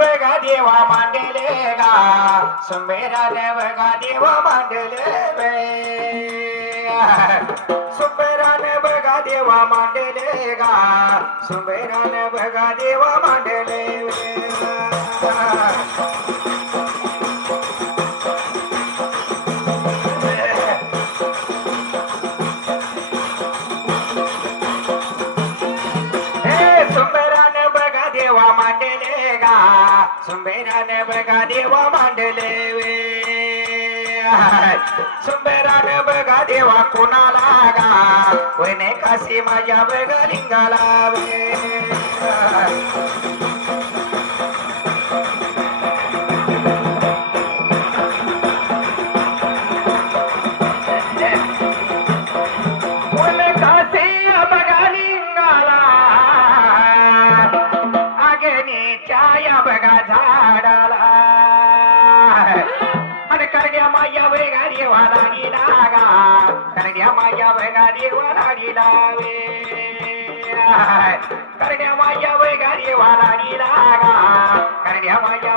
बघा देवा मांडले गा सुंबेराने बघा देवा मांडले वे सुंबेराने बघा देवा मांडले गा सुंबेराने बघा देवा मांडले वे सुंबेराने बघा देवा मांडले वे सुंबेराने बघा देवा कोणाला गा वने काशी माझ्या बघा लिंगाला वे माया बघा देवाला लावे करण्या माया बघा देवाला लागा करण्या माया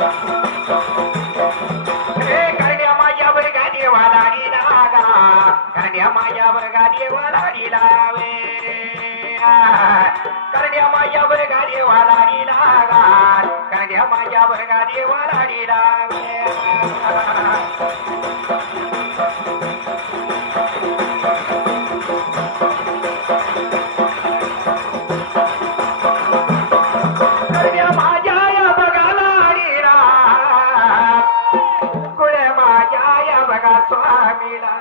बघा देवाला लावे करण्या माया बघा देवाला लागा करण्या माया बघा देवाला लावे करण्या माया बघा देवाला लागा करण्या माया बघा देवाला लावे करण्या माझ्या बघा लाडीला कुळे माझ्या बघा स्वामीला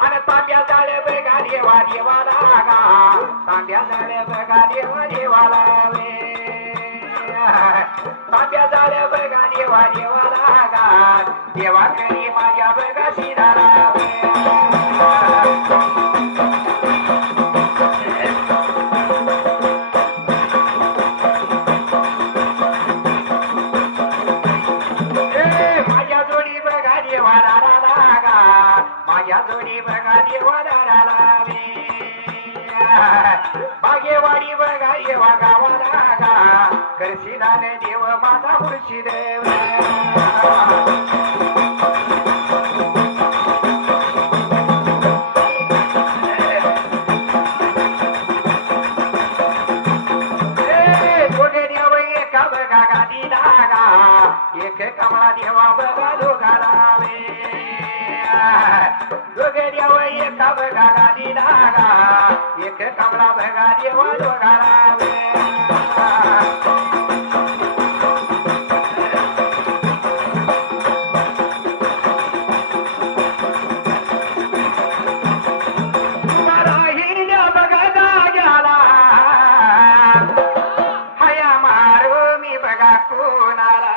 आणि तांब्या जाळे बघा देवा देवाला तांब्या जाळे बघा देवा देवाला वे तांब्या जाळे बघा देवा देवाला गा देवा करी माझ्या बघा शिराला वे माझ्या जोडी बघा देवाला लागा माझ्या जोडी बघा देवाला लावे बागेवाडी बघा येवा गावाला गा करशिलाने देव माझा मुर्शिदेव दोघे देव एका बघा गादी लागा एक कमळा देवा बघा दोघाला वे दोघे देव एका बघा गादी लागा एक कमळा बघा देवा दोघाला वे राहिल्या बघा जाग्याला हया मारू मी बघा कोणाला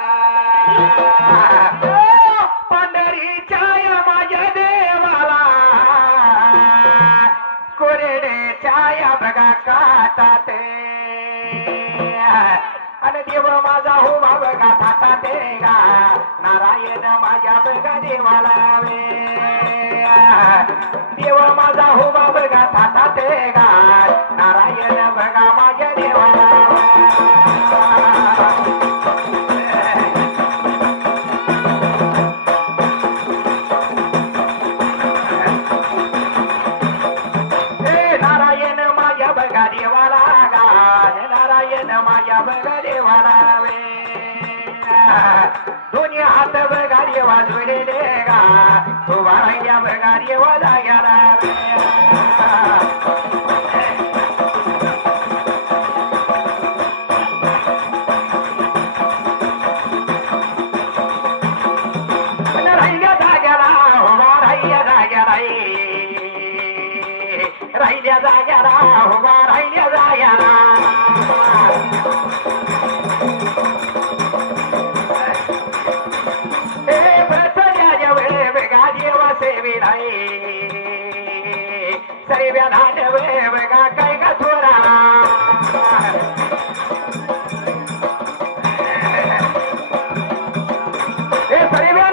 पंढरीच्या या माझ्या देवाला कोरेडे छाया बघा काटात आणि देव माझा हो बघा थाटात गा नारायण माझ्या बघा देवाला वे देव माझा हो बघा थाटात गा नारायण बघा माझ्या देवाला नारायण माझ्या बघा देवाला गा नारायण माझ्या बघा देवाला वे दोन्ही हात बघा देवा जोडले गा तो वाराय्या बघा देवाला गेला राहिल्या जाग्याला उभा राहिल्या जाग्याला राहिल्या जाग्याला उभा राहिल्या जाग्याला सर्व्या धाडवे बघा काय का थोरा सर्व्या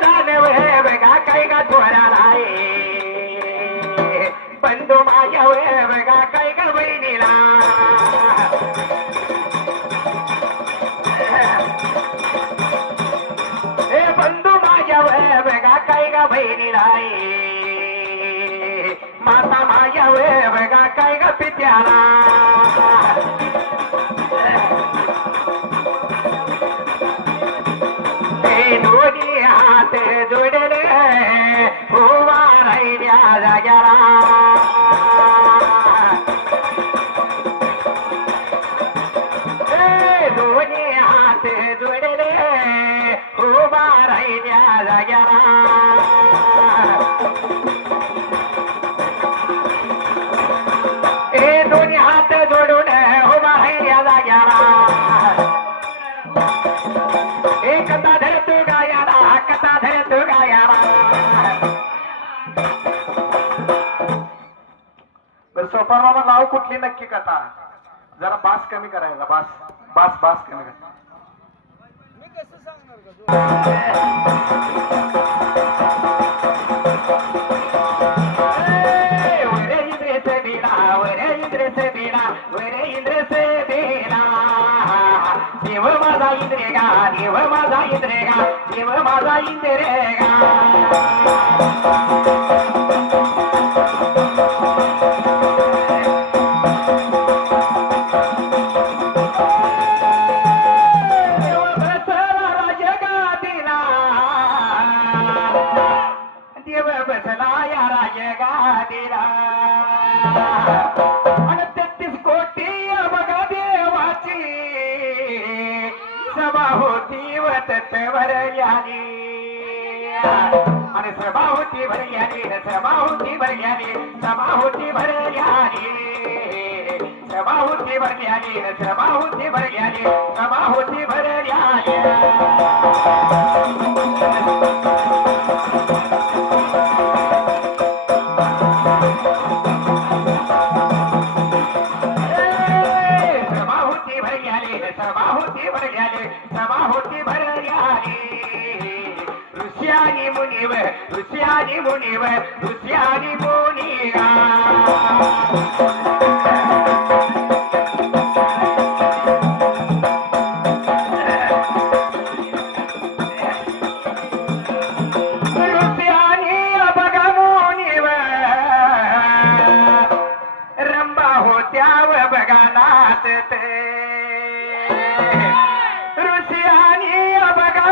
काय गा बहिणीला माता माझ्यावर बघा काय गा पित्याला दोन्ही हात जोडले उभा राहिल्या जाग्याला दोन्ही हात जोडले उभा राहिल्या जाग्याला दोन्ही हात जोडून उभा राहिल्या जाग्याला कथा धरतो गायाला कथा धरतो गायाला बरं सोपान मामा नाव कुठली नक्की कथा जरा बास कमी करायचा बास बास बास कमी करायचा मी कसं सांगणार वरे इंद्र से बीना वरे इंद्र से बीना वरे इंद्र से बीना देव माझा इंद्रेगा देव माझा इंद्रेगा देव माझा इंद्रेगा देव बसला या राजगादीला आणि 33 कोटी बघा देवाची सभा होती व तत्वर याली आणि सभा होती भरल्याली सभा होती भरल्याली सभा होती भरल्याली सभा होती भरल्याली सभा होती भरल्याली सभा होती भरल्याली सभाहुती भरल्याले सभाहुती भरल्याले सभाहुती भरल्याले ऋषियानी मुनिवर ऋषियानी मुनिवर ऋषियानी मुनिगा ऋषियानी बघा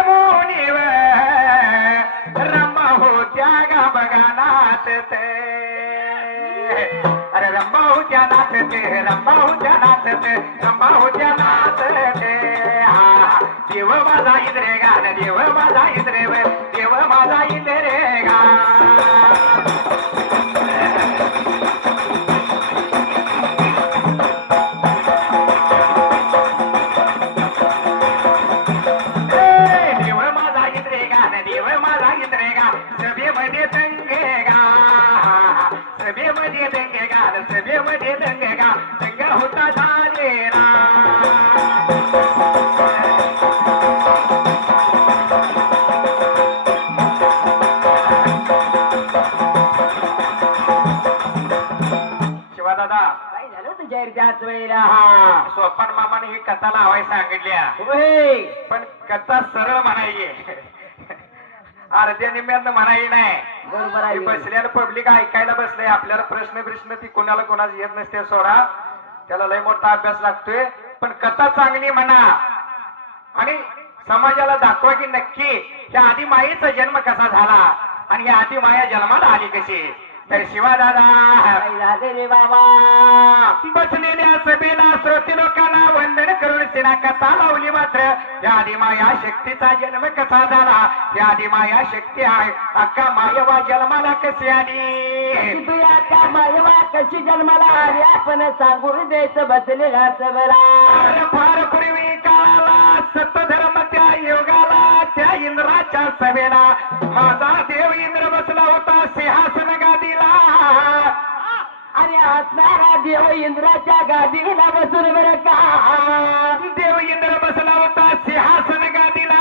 मुनीव रंबा होत्या गा बघा नाचते अरे रंबा होत्या नाचते रंबा होत्या नाचते रंबा होत्या नाचते देव माझा इंद्रेगा देव माझा इंद्रेव देव माझा इंद्रेगा सभेमध्ये दंगेगा सभेमध्ये दंगेगा सभेमध्ये दंगेगा दंग होता झालेला शिवादादा काय झालं तुझ्या त्याच वेळेला सोपान मामाने ही कथा लावायला सांगितल्या पण कथा सरळ म्हणायची अर्ध्या निम्यात म्हणायची नाही बरोबर आहे बसल्याला पब्लिक ऐकायला बसलंय आपल्याला प्रश्न ती कोणाला कोणाला येत नसते सोडा त्याला लय मोठा अभ्यास लागतोय पण कथा चांगली म्हणा आणि समाजाला दाखवा की नक्की त्या आधी मायेचा जन्म कसा झाला आणि या आधी माया जन्माला आली कशी तर शिवादादा काय झाले रे बाबा बसलेल्या सभेला श्रोते लोकांना वंदन करून सेना कथा लावली मात्र या आधी माया शक्तीचा जन्म कसा झाला या आधी माया शक्ती आहे अक्का मायवा जन्माला कशी आली तू आता मायवा कशी जन्माला आली आपण सांगून द्यायचं बसलेला सबला फार पूर्वी काळाला सतधर्म त्या योगाला त्या इंद्राच्या सभेला माझा देव इंद्र बसला होता सिंहासन गादीला आणि असणारा देव इंद्राच्या गादीला बसून बरं का देव इंद्र बसला होता सिंहासन गादीला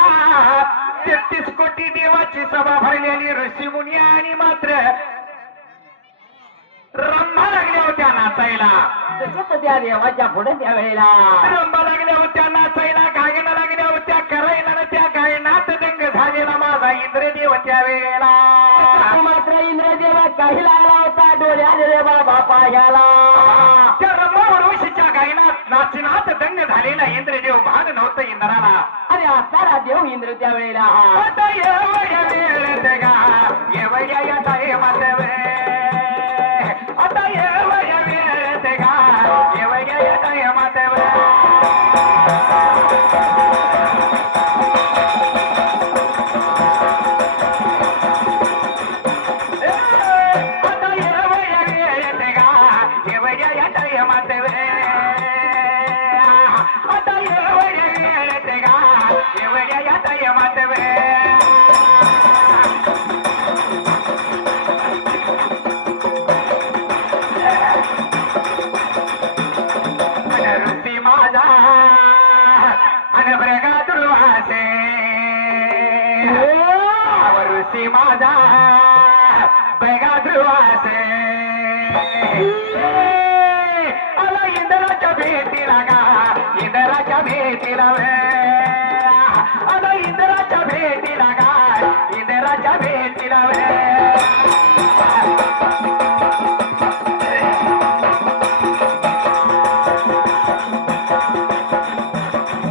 33 कोटी देवाची सभा भरलेली ऋषी मुनी आणि मात्र रंभा लागल्या होत्या नाचायला तसंच त्या देवाच्या पुढे त्या वेळेला रंभा लागल्या होत्या नाचायला गायना लागल्या होत्या करायला त्या गायनात दंग झालेला माझा इंद्रदेव त्यावेळेला मात्र इंद्रदेव काही लागला होता डोळ्याने रे बाबा पायाला त्या रंभावरुषीच्या गायनात नाचनात दंग झालेला इंद्रदेव भान नव्हतं इंद्राला. अरे आता देव इंद्र त्यावेळेला आता एवढ्या वेळेत गा एवढ्या या टायमात आता एवढ्या वेळेत गा एवढ्या या टायमात आता एवढ्या वेळेत गा एवढ्या या टायमात आता एवढ्या वेळेत गा एवढ्या या टायमात ऋषी माझा अन ब्रगा दुर्वासे ऋषी माझा ब्रगा दुर्वासे आला इंद्राच्या भेटीला गा इंद्राच्या भेटीला आला इंद्राच्या भेटीला गा इंद्राच्या भेटीला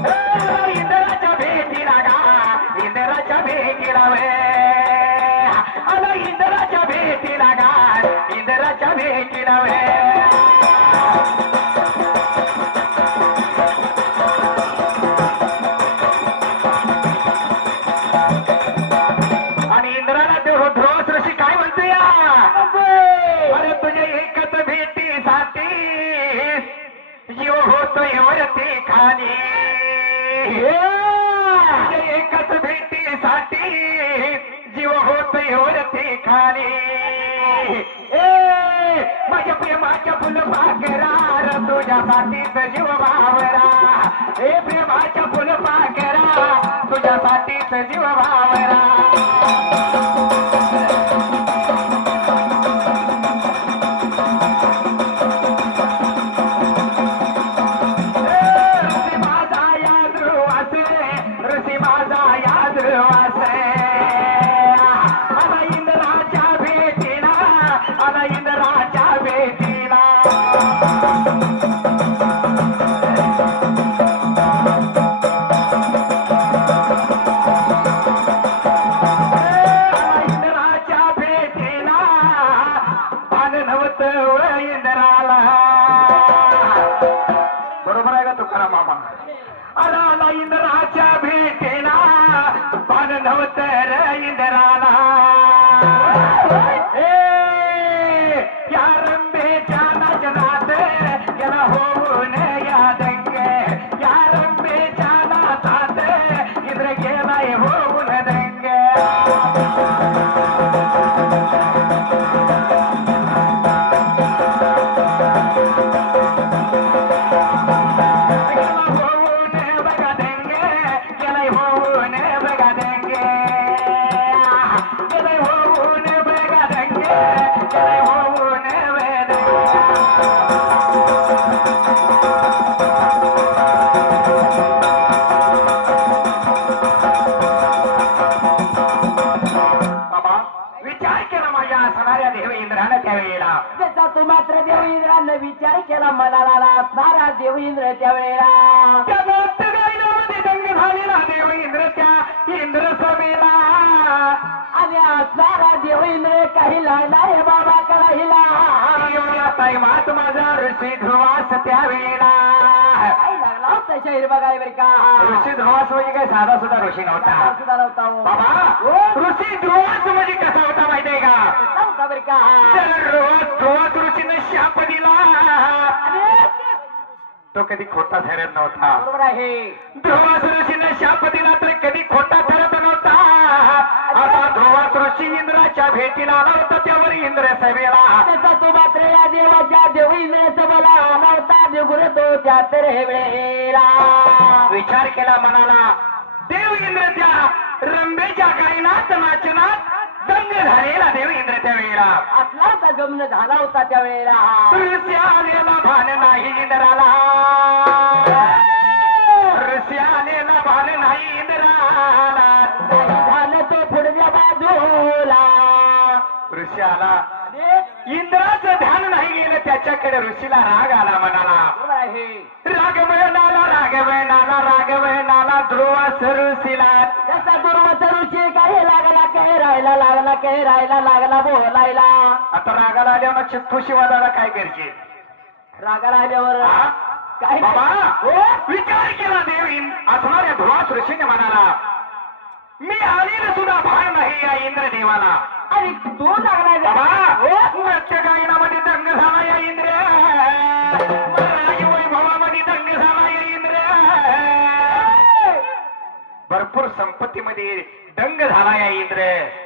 इंद्राच्या भेटीला गा इंद्राच्या भेटीला आला इंद्राच्या भेटीला गा इंद्राच्या भेटीला आणि इंद्राला ध्रुव ऋषी काय म्हणतोय अरे तुझ्या एकच भेटीसाठी जीव होतोय वरती खाली तुझ्या एकच भेटीसाठी जीव होतोय वरती खाली माझ्या प्रेमाच्या फुलपाखरा तुझ्यासाठीच जीव भावरा हे प्रेमाच्या फुलपाखरा तुझ्यासाठीच जीव भावरा ऋषी माझा या ध्रुवासे ऋषी माझा या ध्रुवासे आला इंद्राच्या भेटीला आला इंद्राच्या भेटीला इंद्राच्या भेटीला भान नव्हतं इंद्राला. बरोबर आहे का तुकाराम मामा? आला इंद्राच्या भेटीला भान नव्हतं रे इंद्राला. या रंभेच्या नाचनात गेला होऊन या दंग या रंभेच्या नाचात इंद्र गेलाय होऊन दंग विचार केला माझ्या असणाऱ्या देव इंद्रानं त्यावेळेला त्याचा तो मात्र देव इंद्रानं विचार केला मनाला असणारा देव इंद्र त्यावेळेला त्या भक्त गायनामध्ये दंग झालेला देव इंद्र त्या इंद्र सभेला आणि असणारा देव इंद्र काही लागला रे बाबा करायला एवढ्या टाइमात माझा ऋषी ध्रुवास त्यावेळेला काही लागला होता शहर बघाय बरं का ऋषी ध्रुवास म्हणजे काय साधा सुद्धा ऋषी नव्हता सुद्धा नव्हता हो. बाबा ऋषी ध्रुवास म्हणजे कसा होता माहितीये का नव्हता बरं का तर ध्रुवास ऋषीने शाप दिला तो कधी खोटा ठरत नव्हता. बरोबर आहे ध्रुवास ऋषीने शाप दिला तर कधी खोटा ठरत नव्हता. असा ध्रुवास ऋषी इंद्राच्या भेटीला आला होता त्यावर इंद्र सभेला त्याचा तो मात्र या देवाच्या देव इंद्राचा मला नव्हता देवगुरु तो त्या तर हे वेळेला विचार केला मनाला देव इंद्र त्या रंभेच्या गायनात नाचनात दंग झालेला देव इंद्र त्या वेळेला असला होता गमन झाला होता त्या वेळेला ऋषी आलेला भान नाही इंद्राला ऋषी आलेला भान नाही इंद्राला झालं तो पुढच्या बाजू ऋषी आला आणि इंद्राचं ध्यान नाही गेलं त्याच्याकडे ऋषीला राग आला म्हणाला बरोबर आहे रागवनाला रागवनाला रागवनाला ध्रुवा सरुसीला जसा दुर्वासा ऋषी काही लागला काही राहायला लागला काही राहायला लागला बोलायला आता रागाला आल्यावर चित्तू शिवादाला काय करशील रागाला आल्यावर हा? काय बाबा हो? विचार केला देवीन असणाऱ्या ध्रुवास ऋषीने म्हणाला मी आलेलं सुद्धा भान नाही या इंद्रदेवाला आणि तू लागलाय बाबा हो? नृत्य गायनामध्ये दंग झाला या इंद्र राजवैभवामध्ये दंग झाला या इंद्र भरपूर संपत्तीमध्ये दंग झाला या इंद्र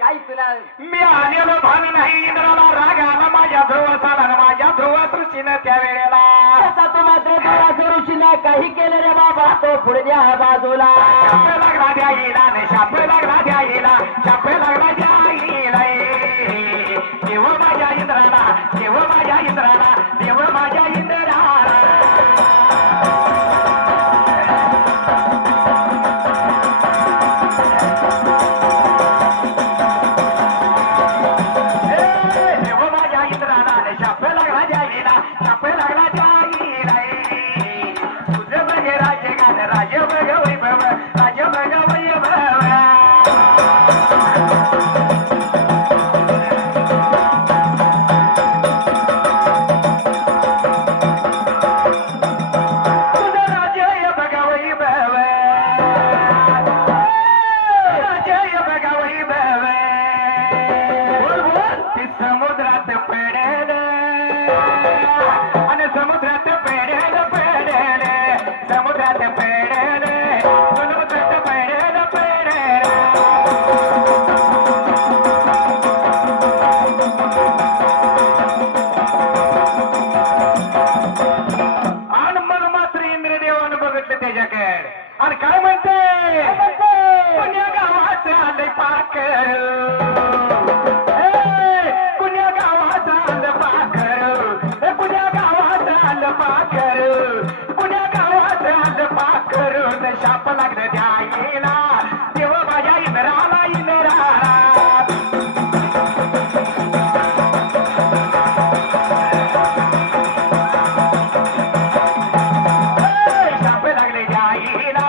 काय तुला मी आलेलो भान नाही इंद्राला राग आला माझ्या ध्रुवाचा आणि माझ्या ध्रुवा ऋषीनं त्या वेळेला तसा तो मात्र दुर्वासा ऋषीने काही केलं रे बाबा तो पुढच्या बाजूला शाप लागला द्या येला शाप लागला द्या येला शाप लागला द्या येला देव माझ्या इंद्राला देव माझ्या इंद्राला देव माझ्या इंद्राला देव माझ्या इंद्राला शाप लागला द्या येला शाप लागला द्या येला तुझं बघे राजे गान राज बघ वैभव राज बघ वैभव तुझं राजय बघ वैभव राजय बघ वैभव बोल बोल ती समुद्रात पडेल आणि समुद्रात पडेल पडेल समुद्रात पडेल समुद्रात पडेल पडेल आणि मग मात्र इंद्रदेवानं बघितलं त्याच्याकडे आणि काय म्हणते कुण्या गावाचं आलंय पाकर कुण्या गावाचं आलं पाकर कुण्या गावाचं आलं पाकर कुण्या गावाचं आलं पाकर शाप लागलं द्यायला देव माझ्या इंद्राला इंद्राला शाप लागले द्यायला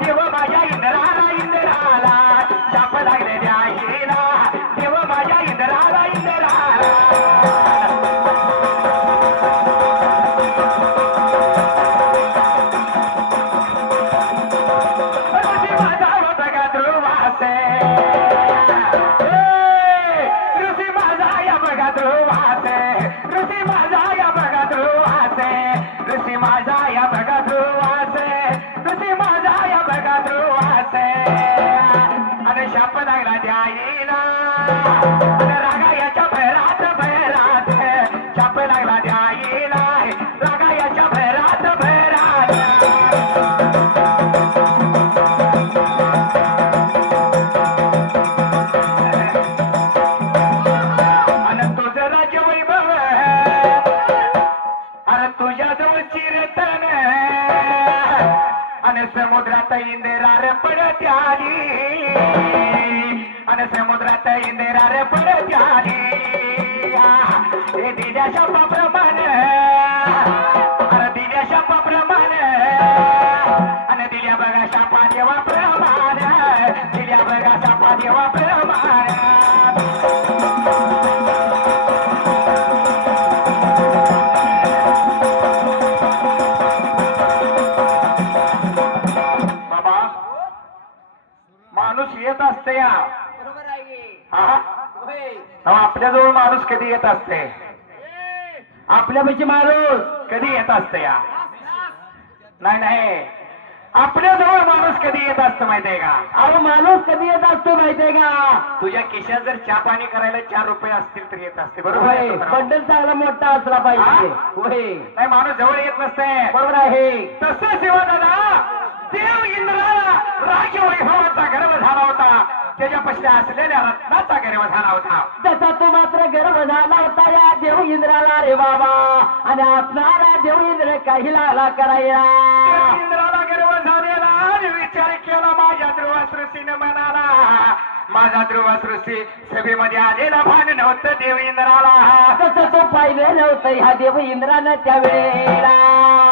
देव माझ्या इंद्राला इंद्राला शाप लागले द्यायला देव माझ्या इंद्राला इंद्राला ऋषी माझा बघा ध्रुवासे ऋषी माझा या बघा ध्रुवासे ऋषी माझा या बघा ध्रुवासे ऋषी माझा या बघा ध्रुवासे ऋषी माझा या बघा ध्रुवासे आणि शाप लागला द्यायला आणि रागा याच्या भैरात भैरात शाप लागला द्यायला रागा याच्या भैरात भैरात आणि तुझं राज्य वैभव अरे तुझ्या जवळ चिरतन आणि समुद्रात इंदिरार पडत आली आणि समुद्रात इंदिरार पडत आली हे दिल्या शापाप्रमाणे अरे दिल्या शापाप्रमाणे आणि दिल्या बघा शापा देवाप्रमाणे दिल्या बघा शापा देवाप्रमाणे बाबा माणूस येत असते या बरोबर आहे की? हा होय. आपल्याजवळ माणूस कधी येत असते आपल्यापाशी माणूस कधी येत असते या नाही नाही आपल्याजवळ माणूस कधी येत असतं माहितीये का अहो माणूस कधी येत असतो माहितीये का तुझ्या खिशात जर चहा पाणी करायला 4 रुपये असतील तर येत असते बरोबर आहे होय का? बंडल चांगला मोठा असला पाहिजे हा? होय नाही माणूस जवळ येत नसते बरोबर आहे तसं शिवा दादा देव इंद्राला राजवैभवाचा गर्व झाला होता त्याच्यापाशी असलेल्या रत्नाचा गर्व झाला होता त्याचा तो मात्र गर्भ झाला होता या देव इंद्राला रे बाबा आणि असणारा देव इंद्र काही लागला करायला इंद्राला गर्व झालेला आणि विचार केला माझ्या ध्रुवा सृष्टीने म्हणाला माझा ध्रुवा सृष्टी सभेमध्ये आलेला भान नव्हतं देव इंद्राला. तसं तो पाहिलं नव्हतं ह्या देव इंद्रानं त्यावेळेला.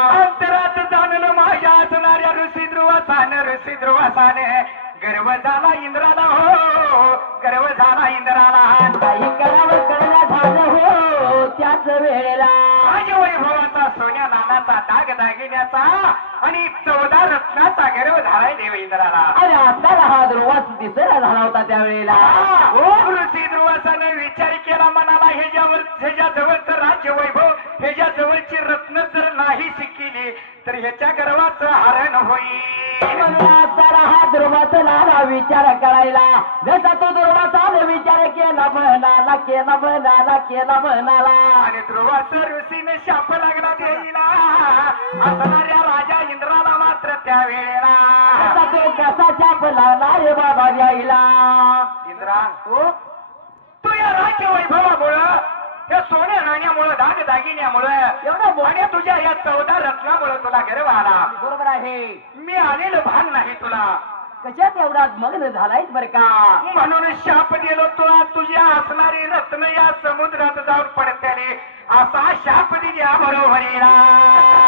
अंतरात जाणलं माझ्या असणाऱ्या ऋषी ध्रुवासाने गर्व झाला इंद्राला हो, गर्व झाला इंद्राला. काही करावं कळलं झालं हो त्याच वेळेला. माझ्या वैभवाचा सोन्या नानाचा दाग दागिन्याचा आणि 14 रत्नाचा गर्व झालाय देव इंद्राला. अरे आपल्याला हा ध्रुवाच दिसेना झाला होता त्यावेळेला. ओ ऋषी ध्रुवासाने विचार केला मनाला, ह्याच्या जवळचं राज्य वैभव, ह्याच्या जवळची रत्न जर नाही शिकिली तर ह्याच्या गर्वाचं हरण होईल. म्हणून आपल्याला हा ध्रुवाचा नाना विचार करायला. जसा तो ध्रुवाचा विचार केला म्हणाला. आणि ध्रुवाचं ऋषीने शाप लागला द्यायला असणाऱ्या राजा इंद्राला मात्र त्या वेळेला. जसा तो कसा चाप लागला रे बाबा द्यायला. इंद्रा तू या राज्य वैभवामुळं, या सोन्या नाण्यामुळं, दाग दागिन्यामुळं, एवढं आणि तुझ्या या 14 रत्नामुळं तुला गर्व आला. बरोबर आहे. मी आलेलं भान नाही तुला, कशात एवढा मग्न झालायच बर का. म्हणून शाप दिलो तुला. तुझ्या असणारी रत्न या समुद्रात जाऊन पडतेली असा शाप दिल्या बरोबरीला.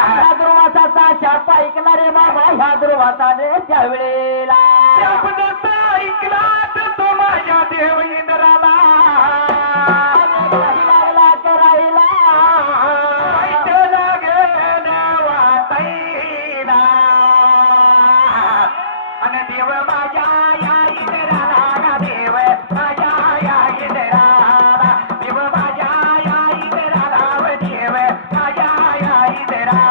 ह्या ध्रुवाचा शाप ऐकला रे बाबा ह्या ध्रुवाचाने त्यावेळेला. शाप जसा ऐकला तर तो माझ्या देव इंद्राला काही लागला करायला. वाईट लागलं वाटायला. आणि देव माझ्या या इंद्राला, देव माझ्या या इंद्राला, देव माझ्या या इंद्राला, देव माझ्या या इंद्राला.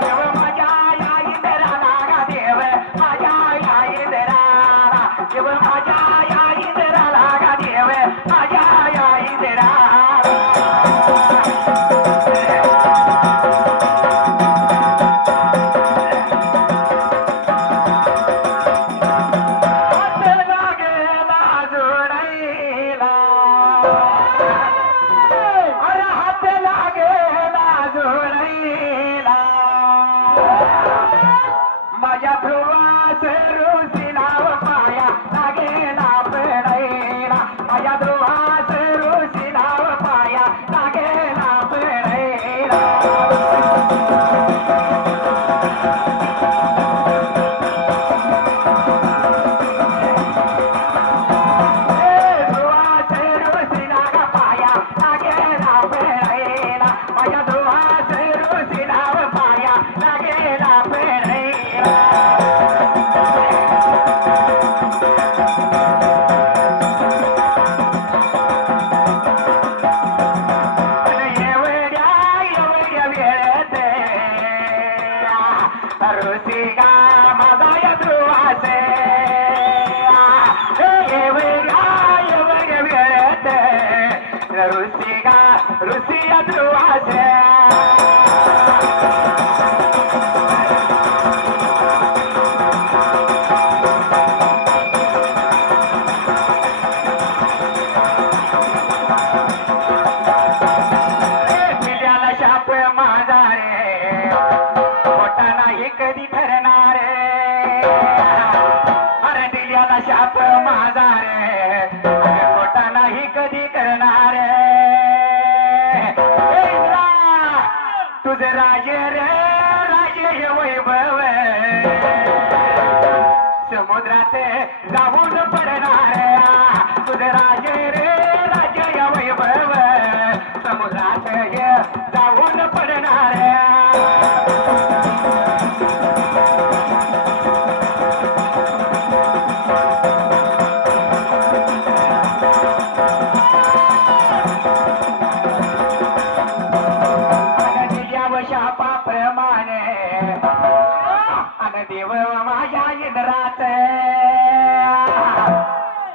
देव माझ्या या इंद्राला, देव माझ्या या इंद्राला, देव माझ्या या इंद्राला, देव माझ्या या इंद्राला. हात लागला जोडायला, अरे हात लागला जोडायला. माझ्या ध्रुवास ऋषीला पाया लागेला पडायला. माझ्या ध्रुवास ऋषीला पाया लागेला पडायला. ध्रुवास ऋषीला पाया लागेला पडायला. माझ्या ध्रुवास ऋषीला पाया लागेला पडायला. एवढ्या वेळेत ऋषिका माझा या ध्रुवास. एवढ्या वेळेत ऋषिका ऋषी या ध्रुवास. दिल्याला शाप माझा रे, खोटा नाही कधी ठरणार. अरे दिल्याला शाप माझा रे, अरे खोटा नाही कधी करणार. इंद्रा तुझे राजे रे, राजे हे वैभव समुद्रात जाऊन पडणार. तुझे राजे रे, राजे हे वैभव समुद्रात जाऊन पडणार. शापाप्रमाणे अन देव माझ्या इंद्रात.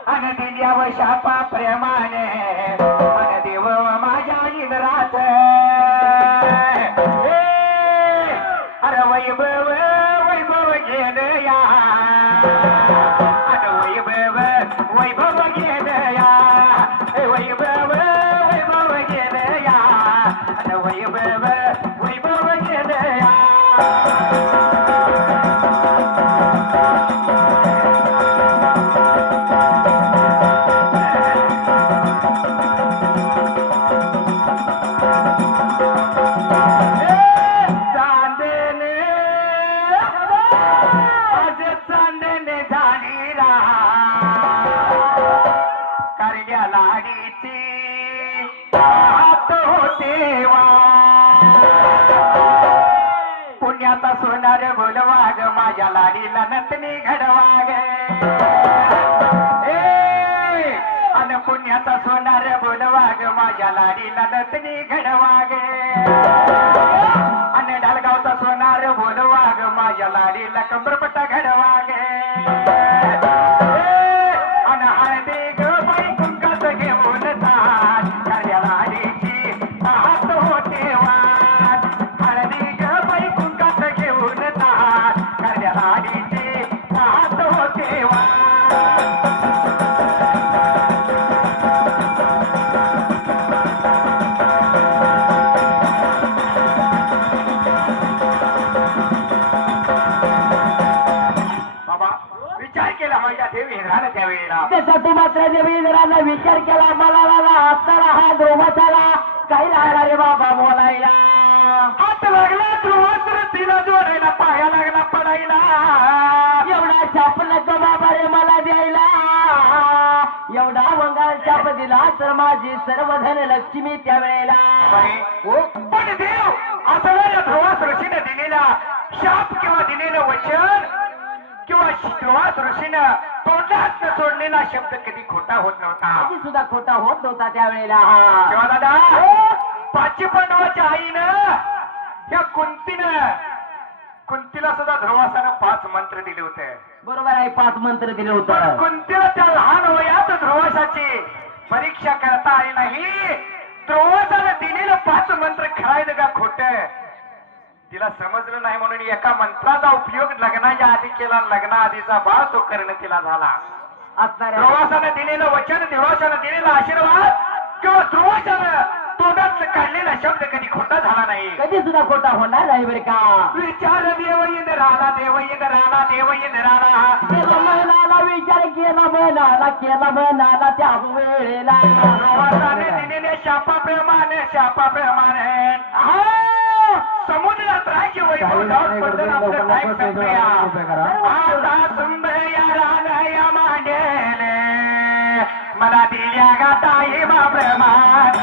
अन दिल्याव शापाप्रमाणे अन देव माझ्या इंद्रात. अरे वैभव वैभव गेलं या, अरे वैभव वैभव गेलं या, वैभव वैभव गेलं या. माझ्या लाडीला नतनी घडवा गे अन पुण्याचा सोनार बोलवा ग माझ्या लाडीला नतनी घडवा गे अन ढालगावचा सोनार बोलवा ग माझ्या लाडीला कंबरपट्टा घडवा गे अन हळदी ग बाई कुंकाच घेऊन जात माझ्या लाडीची पाहत होते वाट हळदी ग बाई कुंकाच घेऊन जात माझ्या लाडीची पाहत होते वाट विचार केला माझ्या देवी राहणं त्यावेळेला त्याचा तू मात्र देवी इंद्राला विचार केला मला असताना हा ध्रुवताला काही लागला रे बाबा बोलायला हात लागला ध्रुवासर तिला जोडायला पाया लागला पडायला एवढा छाप नको बाबा रे मला द्यायला एवढा वंगाळ छाप दिला तर माझी सर्व धन लक्ष्मी त्यावेळेला पण देव असं या ध्रुवास ऋषीने दिलेला शाप किंवा दिलेलं वचन किंवा ध्रुवास ऋषीनं तोंडात सोडलेला शब्द कधी खोटा होत नव्हता कधी सुद्धा खोटा होत नव्हता त्यावेळेला तेव्हा दादा पाचवी पांडवाच्या आईनं या कुंतीला सुद्धा ध्रुवासानं 5 मंत्र दिले होते बरोबर आहे 5 मंत्र दिले पण होते कुंतीला त्या लहान वयात ध्रुवासाची परीक्षा करता आली नाही ध्रुवासानं दिलेलं 5 मंत्र खरायचं का खोट तिला समजलं नाही म्हणून एका मंत्राचा उपयोग लग्नाच्या आधी केला लग्नाआधीचा बाळ तो करणं तिला झाला असणाऱ्या ध्रुवासानं दिलेलं वचन ध्रुवासानं दिलेला आशीर्वाद किंवा ध्रुवासानं तोंडात काढलेला शब्द कधी खोटा झाला नाही कधी सुद्धा खोटा होणार नाही बरे का विचार देव इंद्राला देव इंद्राला देव इंद्राला मनाला विचार केला मनाला त्या वेळेला ध्रुवासाने दिलेल्या शापाप्रमाणे समुद्रात राज्य वैभव जाऊन पडलं आपलं टाईम संपल्या आता सुंदर मांडेले मला दिल्या गाताई प्रमाण